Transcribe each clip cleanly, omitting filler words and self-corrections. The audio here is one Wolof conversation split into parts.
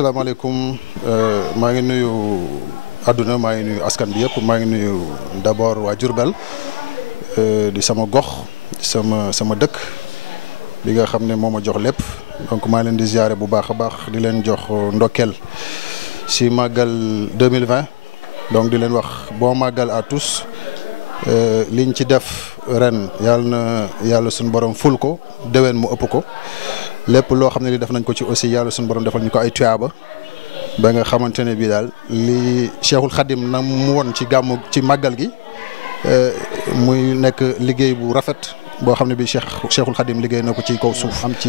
asalaamaaleykum maa ngi nuyu àdduna maa ngi nuyu askan bi yëpp maa ngi nuyu d'abord waa Diourbel di sama gox sama dëkk bi nga xam ne moo ma jox lépp donc maa ngi leen di ziare bu baax a baax di leen jox ndokkeel si màggal 2020 donc di leen wax bon màggal à tous liñ ci def ren yàlla suñu borom ful ko déwén mu ëpp ko. lépp loo xam ne li def nañ ko ci aussi yàlla suñu borom defal ñu ko ay tuyaaba ba nga xamante ne bii daal li Cheikhul Khadim na mu woon ci gàmmu ci màggal gi muy nekk liggéey bu rafet boo xam ne bii Cheikhul Khadim liggéey na ko ci kaw suuf. am ci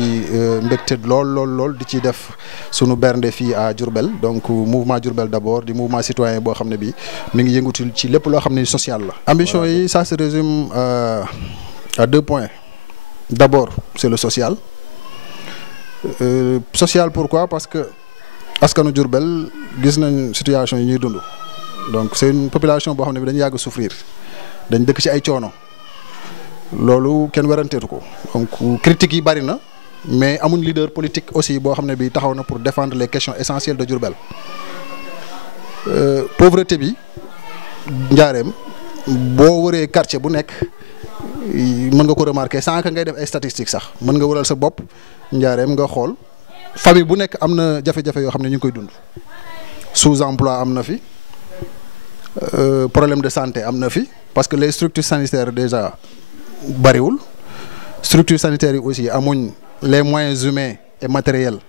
mbégte lool di ci def sunu bernde fii à Diourbel donc mouvement Diourbel d'abord di mouvement citoyen boo xam ne bii mi ngi yëngatu ci lépp loo xam ne social la. ambition yi ça se résume à 2 points d'abord c'est le social. Social pourquoi parce que askanu Diourbel gis nañ situation yi ñuy dund donc c'est une population boo xam ne bi dañu yàgg souffrir dañ dëkk ci ay coono loolu kenn weranteetu ko donc critiques yi bari na mais amuñ leader politique aussi boo xam ne bi taxaw na pour défendre les questions essentielles de Diourbel pauvreté bi njaareem boo wëree quartier bu nekk mën nga ko remarquer sans que ngay def ay statistiques sax mën nga wëral sa bopp njaareem nga xool famille bu nekk am na jafe-jafe yoo xam ne ñu ngi koy dund sous-emploi am na fi problème de santé am na fi parce que les structures sanitaires déjà bariwul structures sanitaires yi aussi amuñ les moyens humains et matériels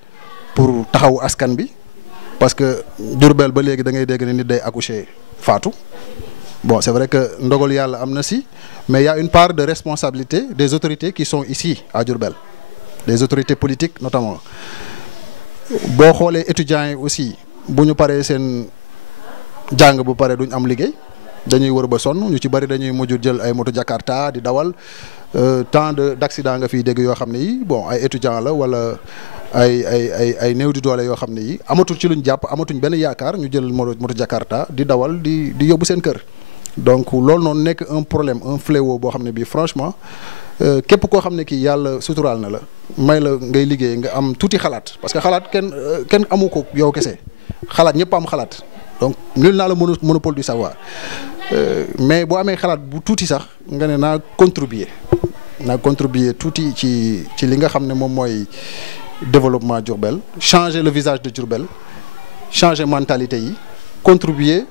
pour taxawu askan bi parce que Diourbel ba léegi da ngay dégg ne nit day accoucher faatu bon c'est vrai que ndogal yàlla am na si mais il y a une part de responsabilité des autorités qui sont ici à Diourbel des autorités politiques notamment boo xoolee étudiants yi aussi bu ñu paree seen jàng bu pare duñ am liggéey dañuy wër ba sonn ñu ci bari dañuy mujj jël ay moto Jakarta di dawal tant d'accident nga fiy dégg yoo xam ne yi bon ay étudiants la wala ay néew di doole yoo xam ne yi amatul ci luñ jàpp amatuñ benn yaakaar ñu jël moto Jakarta di dawal di yóbbu seen kër donc loolu noonu nekk un problème un fléau boo xam ne bii franchement képp koo xam ne kii yàlla suturaal na la may la ngay liggéey nga am tuuti xalaat parce que xalaat kenn amu ko yow kese xalaat ñëpp am xalaat donc nul naa la monopole du savoir mais boo amee xalaat bu tuuti sax nga ne naa contribuer tuuti ci li nga xam ne moom mooy développement Diourbel changer le visage de Diourbel changer mentalité yi contribuer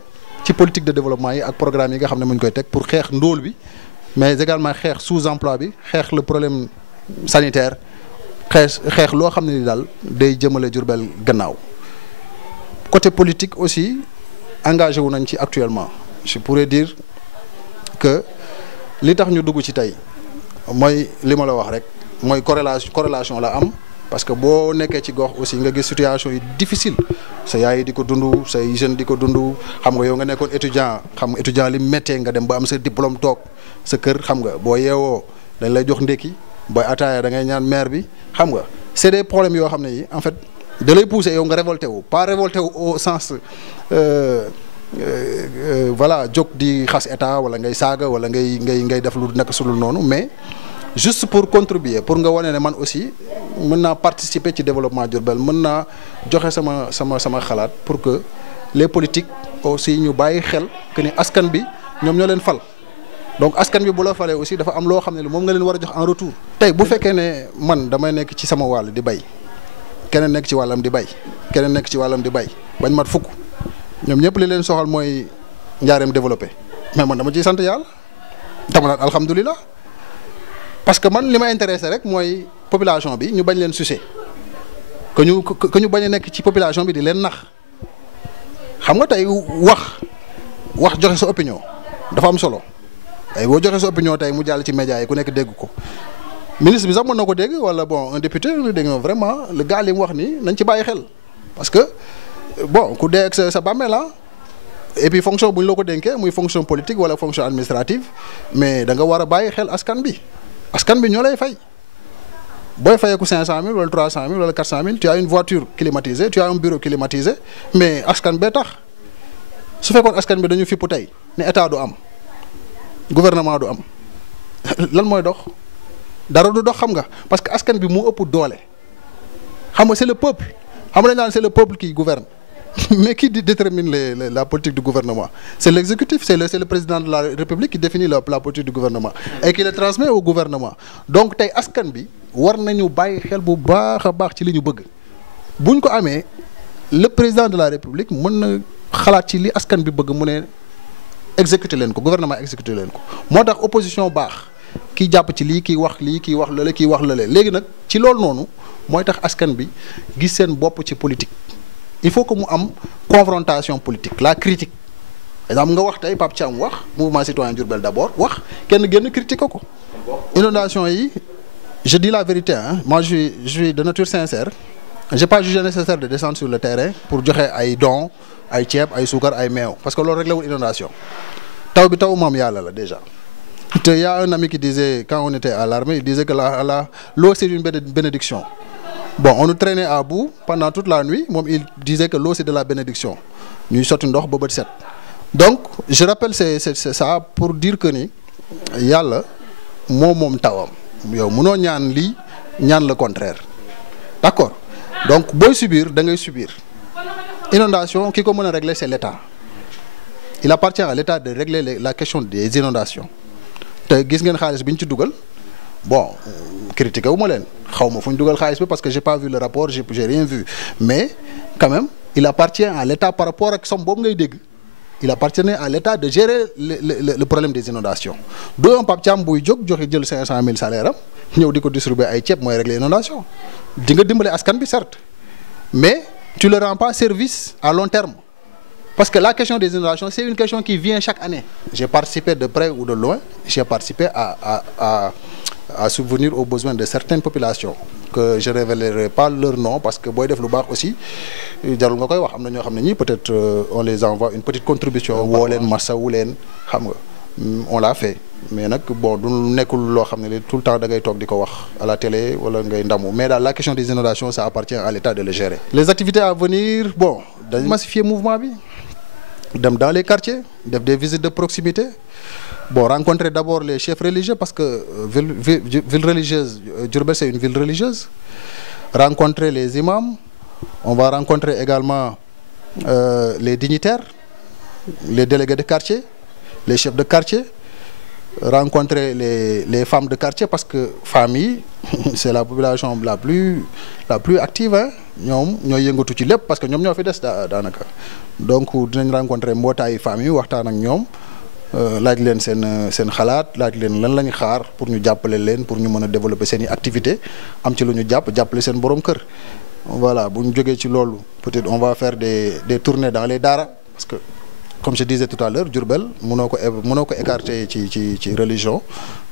ci politique de développement yi ak programme yi nga xam ne mu ngi koy teg pour xeex ndóol bi mais également xeex sous-emploi bi xeex le problème sanitaire xeex loo xam ne ni daal day jëmale Diourbel gannaaw côté politique aussi engagé wu nañ ci actuellement je pourrais dire que li tax ñu dugg ci tey mooy li ma la wax rek mooy corrélation la am parce que boo nekkee ci gox aussi nga gis situation yi difficile sa yaay di ko dund say jeune di ko dund xam nga yow nga nekkoon étudiant xam nga étudiant li méttee nga dem ba am sa diplôme toog sa kër xam nga boo yeewoo dañ lay jox ndékki booy ataaya da ngay ñaan maire bi xam nga c'est des problèmes yoo xam ne yi en fait da lay pousser yow nga révolté wu pas révolté wu au sens voilà jóg di xas état wala ngay saaga wala ngay def lu nekk sulul noonu mais juste pour contribuer pour nga wane ne man aussi mën naa participer ci développement Diourbel mën naa joxe sama xalaat pour que les politiques aussi ñu bàyyi xel que ni askan bi ñoom ñoo leen fal donc askan bi bu la falee aussi dafa am loo xam ne moom nga leen war a jox en retour. tey bu fekkee ne man damay nekk ci sama wàll di bay keneen nekk ci wàllam di bay keneen nekk ci wàllam di bay bañ mat fukk ñoom ñëpp li leen soxal mooy njaareem développé mais man dama ciy sant yàlla dama naan alhamdulilah. parce que man li ma intéressé rek mooy population bi ñu bañ leen sucer que ñu bañ a nekk ci population bi di leen nax xam nga tey wax joxe sa opinion dafa am solo tey boo joxe sa opinion tey mu jàll ci médias yi ku nekk dégg ko ministre bi sax mën na ko dégg wala bon un député dégg nga vraiment le gars li mu wax nii nañ ci bàyyi xel parce que bon ku dee ak sa bàmmeel la et puis fonction bu ñu la ko dénkee muy fonction politique wala fonction administrative mais da nga war a bàyyi xel askan bi. askan bi ñoo lay fay booy fayeeku 500 000 wala 300 000 wala 400 000 tu as une voiture climatisée tu as un bureau climatisé mais askan bee tax su fekkoon askan bi dañu fipp tey ne état du am gouvernement du am lan mooy dox dara du dox xam nga parce que askan bi moo ëpp doole xam nga c'est le peuple xam nga dañ naan c'est le peuple qui gouverne mais qui détermine la politique du gouvernement? C'est l'exécutif, c'est le président de la République qui définit la politique du gouvernement et qui le transmet au gouvernement. Donc tey askan bi war nañu bàyyi xel bu baax a baax ci li ñu bëgg buñ ko amee le président de la République mën na xalaat ci li askan bi bëgg mu ne exécuter leen ko, gouvernement exécuter leen ko. moo tax opposition baax kii jàpp ci lii kii wax lële kii wax lële léegi nag ci loolu noonu mooy tax askan bi gis seen bopp ci politique. Il faut que mu am confrontation politique, la critique. Exemple nga wax tey Pape Thiam wax mouvement citoyen Diourbel d'abord wax kenn génn critique ko. Inondation yi je dis la vérité hein, moi je suis de nature sincère. J'ai pas jugé nécessaire de descendre sur le terrain pour joxe ay dons ay ceeb ay suukar ay meew parce que loolu réglé wul inondation taw bi taw moom yàlla la déjà. te y a un ami qui disait quand on était à l'armée il disait que l'eau c'est une bénédiction. Bon, on nous traînait à bout pendant toute la nuit. Il disait que l'eau c'est de la bénédiction. Nous sortons d'or bobo set. Donc, je rappelle c'est ça pour dire que ni yalla mom tawam. Yow mëno ñaan li ñaan le contraire. D'accord? Donc, boy subir, da ngay subir. Inondation, qui peut régler c'est l'État. Il appartient à l'État de régler la question des inondations. Te gis ngeen xaliss biñ ci duggal bon critiqué wu ma leen xaw ma fu ñu dugal xaalis bi parce que j'ai pas vu le rapport j'ai rien vu mais quand même il appartient à l'État par rapport ak somme boobu ngay dégg il appartenait à l'État de gérer le problème des inondations du un Pape Thiam buy jóg joxe jël 500 000 salaire am ñëw di ko distribuer ay ceeb mooy régler inondation di nga dimbale askan bi certes mais tu le rends pas service à long terme parce que la question des inondations c'est une question qui vient chaque année. J'ai participé de près ou de loin j'ai participé à subvenir aux besoins de certaines populations que je révélerai pas leur nom parce que booy def lu baax aussi jarul nga koy wax am na ñoo xam ne ñii peut-être on les envoie une petite contribution woo leen masawu leen xam nga on l'a fait mais nag bon du nekkul loo xam ne tout le temps da ngay toog di ko wax à la télé wala ngay ndamu mais daal la question des inondations ça appartient à l'État de le gérer. Les activités à venir bon dañu massifier mouvement bi dem dans les quartiers def des visites de proximité. Bon, rencontrer d'abord les chefs religieux parce que ville religieuse, Diourbel c'est une ville religieuse. Rencontrer les imams. On va rencontrer également les dignitaires, les délégués de quartier, les chefs de quartier. Rencontrer les femmes de quartier parce que famille, c'est la population la plus active. Hein? ñoom ñooy yëngatu ci lépp parce que ñoom ñoo fi des daanaka. Donc dinañ rencontrer mbootaay famille waxtaan ak ñoom. Laaj leen seen xalaat laaj leen lan lañ xaar pour ñu jàppale leen pour ñu mën a développer seen i activité am ci lu ñu jàppale seen borom kër voilà bu ñu jógee ci loolu peut-être on va faire des tournées dans les daara parce que comme je disais tout à l'heure Diourbel mënoo ko écarter ci religion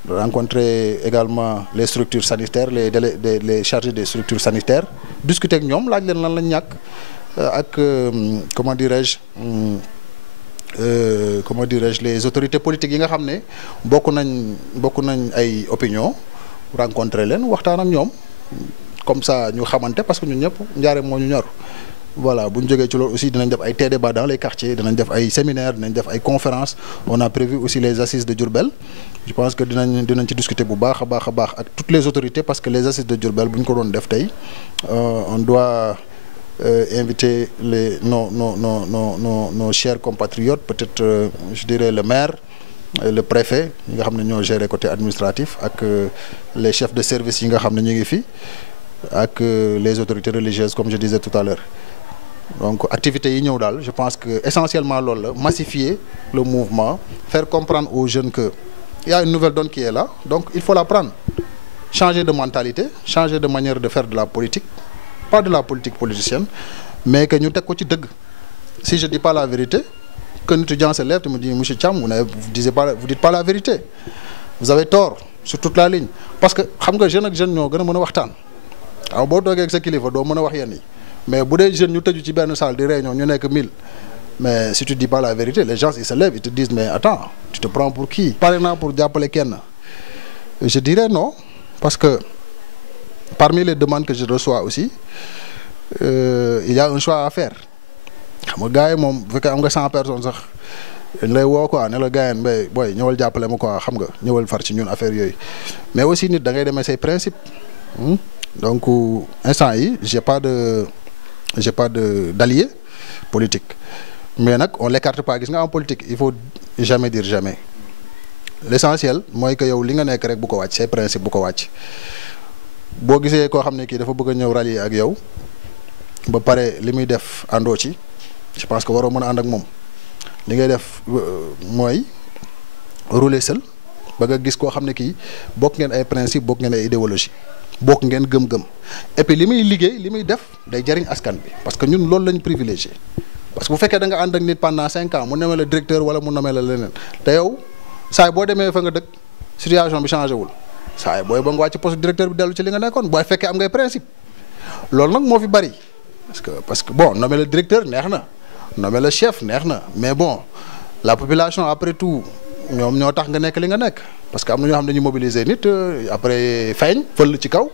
rencontrer également les structures sanitaires les chargés des structures sanitaires discuter ak ñoom laaj leen lan lañ ñàkk ak comment dirais-je les autorités politiques yi nga xam ne bokk nañ ay opinion rencontrer leen waxtaan ak ñoom comme ça ñu xamante parce que ñun ñëpp njaareem moo ñu ñor voilà bu ñu jógee ci loolu aussi dinañ def ay débat dans les quartiers dinañ def ay séminaires dinañ def ay conférences on a prévu aussi les assises de Diourbel je pense que dinañ ci discuter bu baax a baax ak toutes les autorités parce que les assises de Diourbel bu ñu ko doon def tey on doit inviter nos chers compatriotes peut-être je dirais le maire le préfet yi nga xam ne ñoo gérer côté administratif ak les chefs de service yi nga xam ne ñu ngi fi ak les autorités religieuses comme je disais tout à l'heure donc activités yi ñëw daal je pense que essentiellement loolu la massifier le mouvement faire comprendre aux jeunes que il y a une nouvelle donne qui est là donc il faut la prendre changer de mentalité changer de manière de faire de la politique pas de la politique politicienne mais que ñu teg ko ci dëgg si je dis pas la vérité qu'un étudiant se lève et me dit monsieur Thiam vous dites pas la vérité vous avez tort sur toute la ligne parce que xam nga jeune ak jeune ñoo gën a mën a waxtaan waaw boo toogee ak sa kilifa doo mën a wax yenn yi mais bu dee jeune ñu tëju ci benn salle di réunion ñu nekk 1000 mais si tu dis pas la vérité les gens ils se lèvent ils te disent mais attends tu te prends pour qui pare naa pour jàppale kenn je dirais non parce que parmi les demandes que je reçois aussi il y a un choix à faire xam nga gars yi moom bu fekkee am nga 100 personnes sax dañ lay woo quoi ne la gars yi mbay booy ñëwal jàppale ma quoi xam nga ñëwal far ci ñun affaire yooyu mais aussi nit da ngay demee say principe donc instant yi j'ai pas j'ai pas d'allié politique mais nag on l'écarte pas gis nga en politique il faut jamais dire jamais l'essentiel mooy que yow li nga nekk rek bu ko wàcc say principe bu ko wàcc boo gisee koo xam ne kii dafa bëgg a ñëw rallier ak yow ba pare li muy def àndoo ci je pense que waroo mën a ànd ak moom li ngay def mooy rouler seul ba nga gis koo xam ne kii bokk ngeen ay principe bokk ngeen ay idéologie bokk ngeen gëm-gëm et puis li muy liggéey li muy def day jariñ askan bi parce que ñun loolu lañ privilégié parce que bu fekkee da nga ànd ak nit pendant 5 ans mu nommé la directeur wala mu nommé la leneen te yow saa boo demee fa nga dëkk situation bi changé wul saa booy ba nga wàcc poste directeur bi dellu ci li nga nekkoon booy fekkee am ngay principe loolu nag moo fi bari parce que bon nommé le directeur neex na nommé le chef neex na mais bon la population après tout ñoom ñoo tax nga nekk li nga nekk parce que am na ñoo xam ne dañuy mobiliser nit après feeñ fël ci kaw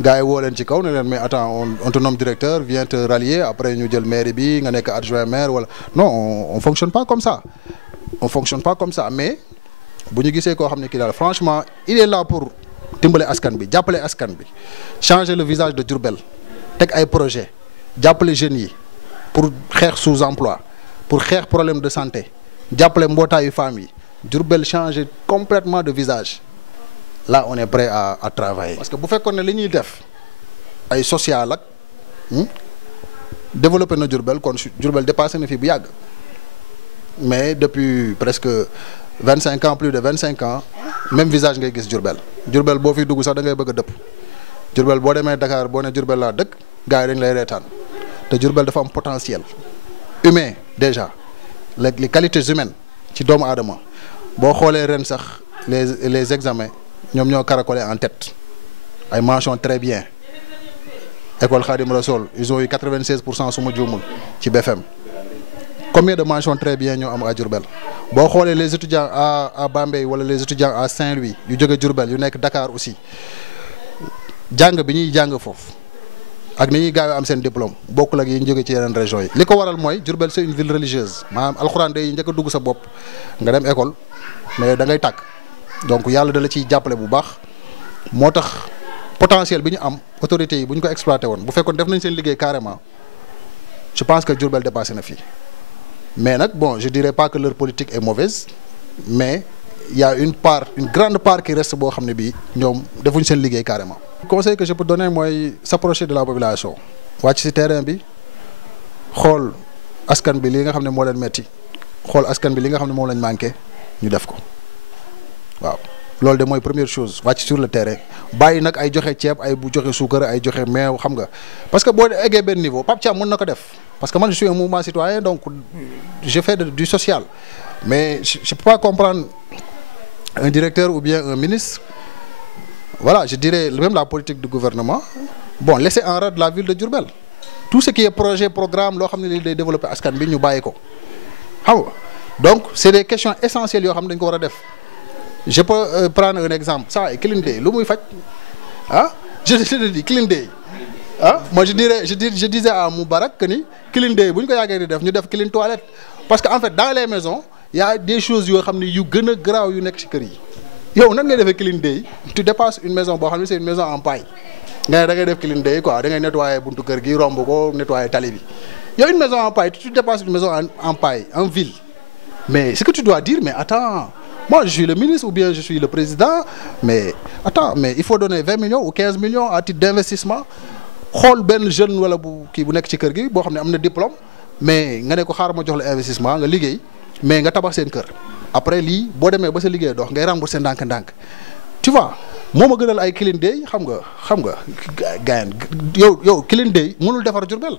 gars yi woo leen ci kaw ne leen mais attends on te nomme directeur viens te rallier après ñu jël mairie bi nga nekk adjoint maire wala non on fonctionne pas comme ça mais bu ñu gisee koo xam ne kii daal franchement il est là pour dimbale askan bi jàppale askan bi changer le visage de Diourbel teg ay projet jàppale jeunes yi pour xeex sous-emploi pour xeex problème de santé jàppale mbootaayu femmes yi Diourbel changer complètement de visage là on est prêt à travailler. parce que bu fekkoon ne li ñuy def ay social ak développer na Diourbel kon Diourbel dépassé na fii bu yàgg mais depuis presque 25 ans plus de 25 ans même visage ngay gis Diourbel boo fiy dugg sax da ngay bëgg a dëpp Diourbel boo demee Dakar boo ne Diourbel laa dëkk gars yi dañ lay reetaan te Diourbel dafa am potentiel humain déjà les qualités humaines ci doomu aadama boo xoolee ren sax les examens ñoom ñoo caracolé en tête ay mention très bien école Khadim Rassoul ils ont eu 96% su ma juumul ci BFM combien de mentions très bien ñoo am à Diourbel boo xoolee les étudiants à Bambey wala les étudiants à Saint-Louis yu jóge Diourbel yu nekk Dakar aussi jàng bi ñuy jàng foofu ak ni ñuy gaawee am seen diplôme bokkul ak yi ñu jóge ci yeneen régions yi li ko waral mooy Diourbel c'est une ville religieuse maanaam alxuraan day njëkk a dugg sa bopp nga dem école mais da ngay tàkk donc yàlla da la ciy jàppale bu baax moo tax potentiel bi ñu am autorités yi bu ñu ko exploité woon bu fekkoon def nañ seen liggéey carrément je pense que Diourbel dépassé na fii mais nag bon je dirais pas que leur politique est mauvaise mais il y a une grande part qui reste boo xam ne bii ñoom defuñ seen liggéey carrément. conseil que je peux donner mooy s'approcher de la population wàcc ci terrain bi xool askan bi li nga xam ne moo leen metti xool askan bi li nga xam ne moom lañ manqué ñu def ko waaw loolu de mooy première chose wàcc sur le terrain bàyyi nag ay joxe ceeb ay bu joxe suukar ay joxe meew xam nga parce que boo eggee benn niveau Pape Thiam mën na ko def parce que man je suis un mouvement citoyen donc je fais du social mais je peux pas comprendre un directeur ou bien un ministre voilà je dirais même la politique du gouvernement bon laisser en rade la ville de Diourbel tout ce qui est projet programme loo xam ne li day développer askan bi ñu bàyyi ko xam nga donc c'est des questions essentielles yoo xam ne dañ ko war a def je peux prendre un exemple ça clean day lu muy faj ah je te dis clean day ah moi je disais à Moubarak que ni clean day bu ñu ko yàggee di def ñu def clean toilette parce que en fait dans les maisons il y a des choses yoo xam ne yu gën a garaaw yu nekk ci kër yi yow nan ngay defee clean day tu dépasses une maison boo xam ne c'est une maison en paille nga ne da ngay def clean day quoi da ngay nettoyer buntu kër gi romb ko nettoyer tali bi yow une maison en paille tu dépasses une maison en paille en ville mais ce que tu dois dire mais attends moi je suis le ministre ou bien je suis le président mais attends mais il faut donner 20 millions ou 15 millions à titre d'investissement xool benn jeune wala bu kii bu nekk ci kër gi boo xam ne am na diplôme mais nga ne ko xaaral ma jox la investissement nga liggéey mais nga tabax seen kër après lii boo demee ba sa liggéey dox ngay rembourser ndànk-ndànk tu vois moo ma gënal ay clean day xam nga gaayan yow clean day mënul defar Diourbel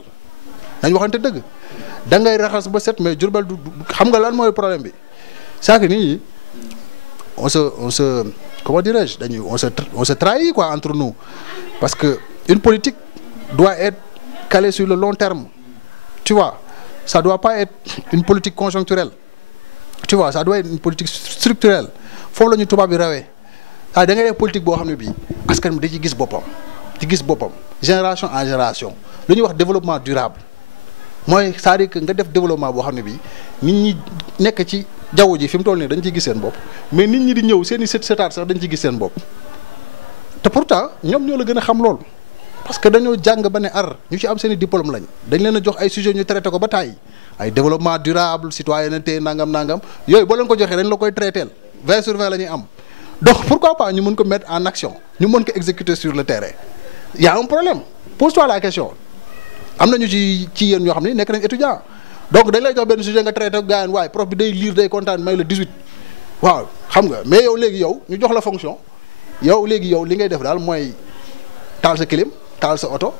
dañ waxante dëgg da ngay raxas ba set mais Diourbel du xam nga lan mooy problème bi c'est que nit ñi on se comment dirais-je dañuy on se trahit quoi entre nous parce que une politique doit être calée sur le long terme tu vois ça doit pas être une politique conjoncturelle tu vois ça doit être une politique structurelle foofu la ñu tubaab bi rawee da ngay def politique boo xam ne bii askan bi da ci gis boppam génération en génération lu ñuy wax développement durable mooy c'est-à-dire que nga def développement boo xam ne bii nit ñi nekk ci jaww ji fi mu toll nii dañ ciy gis seen bopp mais nit ñi di ñëw seen i sëtaat sax dañ ciy gis seen bopp te pourtant ñoom ñoo la gën a xam loolu parce que dañoo jàng ba ne ar ñu ci am seen i diplôme lañ dañ leen a jox ay sujets ñu traité ko ba tàyyi ay développement durable citoyenneté nangam yooyu boo leen ko joxee dañ la koy traiteel 20 sur 20 la ñuy am donc pourquoi pas ñu mën ko mettre en action ñu mën ko exécuter sur le terrain. Il y a un problème pose-toi la question am nañu ci yéen ñoo xam ne nekk nañ étudiant donc dañ lay jox benn sujet nga traité ko gars yi waaye prof bi day lire day kontaan may la 18 waaw xam nga mais yow léegi yow ñu jox la fonction yow léegi yow li ngay def daal mooy taal sa clim taal sa oto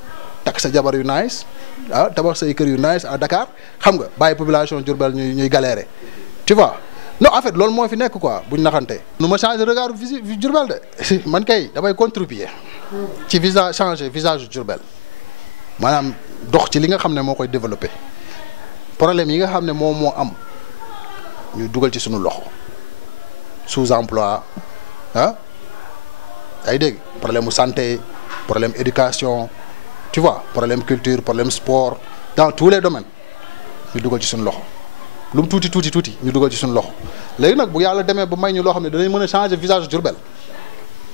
takk sa jabar yu nice ah tabax say kër yu nice à Dakar xam nga bàyyi population Diourbel ñuy galérer tu vois non en fait loolu moo fi nekk quoi buñ naxante nu ma changer regard Diourbel de man kay damay contribuer ci changer visage Diourbel maanaam dox ci li nga xam ne moo koy développer problème yi nga xam ne moom moo am ñu dugal ci suñu loxo sous-emploi ah ay dégg problème mu santé problème éducation tu vois problème culture problème sport dans tous les domaines ñu dugal ci suñu loxo lu mu tuuti ñu dugal ci suñu loxo léegi nag bu yàlla demee ba may ñu loo xam ne danañ mën a changer visage Diourbel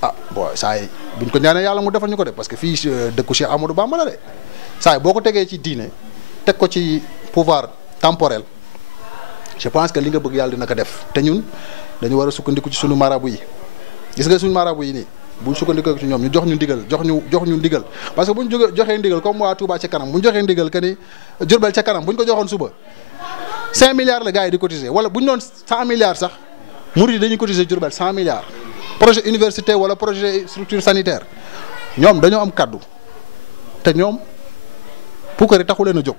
ah bon saa yi buñ ko ñaanee yàlla mu defal ñu ko de parce que fii dëkku Cheikh Amadou Bamba la de saa yi boo ko tegee ci diine teg ko ci pouvoir temporel je pense que li nga bëgg yàlla dina ko def te ñun dañu war a sukkandiku ci suñu marabu yi gis nga suñu marabu yi nii buñ sukkandikoo ci ñoom ñu jox ñu ndigal jox ñu ndigal parce que buñ joxee ndigal comme waa Touba ca kanam buñ joxee ndigal que ni Diourbel ca kanam buñ ko joxoon suba 5 milliards la gars yi di cotiser wala buñ doon 100 milliards sax murid yi dañuy cotiser Diourbel 100 milliards projet université wala projet structure sanitaire ñoom dañoo am kaddu te ñoom puukare taxu leen a jóg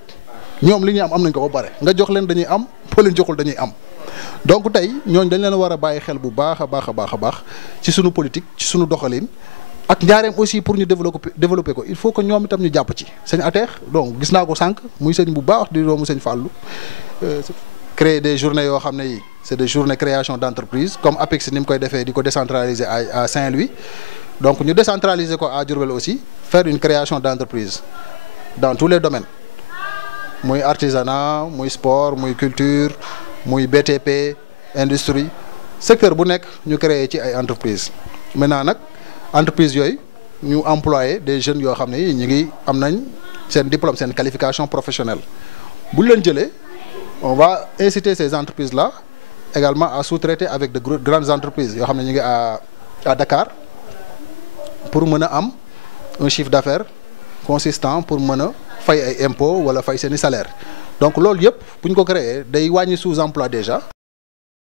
ñoom li ñuy am nañ ko ba pare nga jox leen dañuy am boo leen joxul dañuy am donc tey ñooñ dañ leen war a bàyyi xel bu baax a baax ci sunu politique ci sunu doxalin ak njaareem aussi pour ñu développer ko il faut que ñoom itam ñu jàpp ci sëñ Ateex donc gis naa ko sànq muy sëñ bu baax di doomu sëñ Fallou créer des journées yoo xam ne yi c'est des journées création d'entreprise comme APEX ni mu koy defee di ko décentraliser à Saint-Louis donc ñu décentraliser ko à Diourbel aussi faire une création d'entreprise dans tous les domaines muy artisanat muy sport muy culture muy BTP industrie secteur bu nekk ñu créer ci ay entreprises maintenant nag entreprise yooyu ñu employer des jeunes yoo xam ne yi ñu ngi am nañ seen diplôme seen qualification professionnelle bu leen jëlee on va inciter ces entreprises là également à sous-traiter avec de grandes entreprises yoo xam ne ñu ngi à Dakar pour mën a am un chiffre d'affaires consistant pour mën a fay ay impôts wala fay seeni salaire donc loolu yëpp bu ñu ko créer day wàññi sous-emploi déjà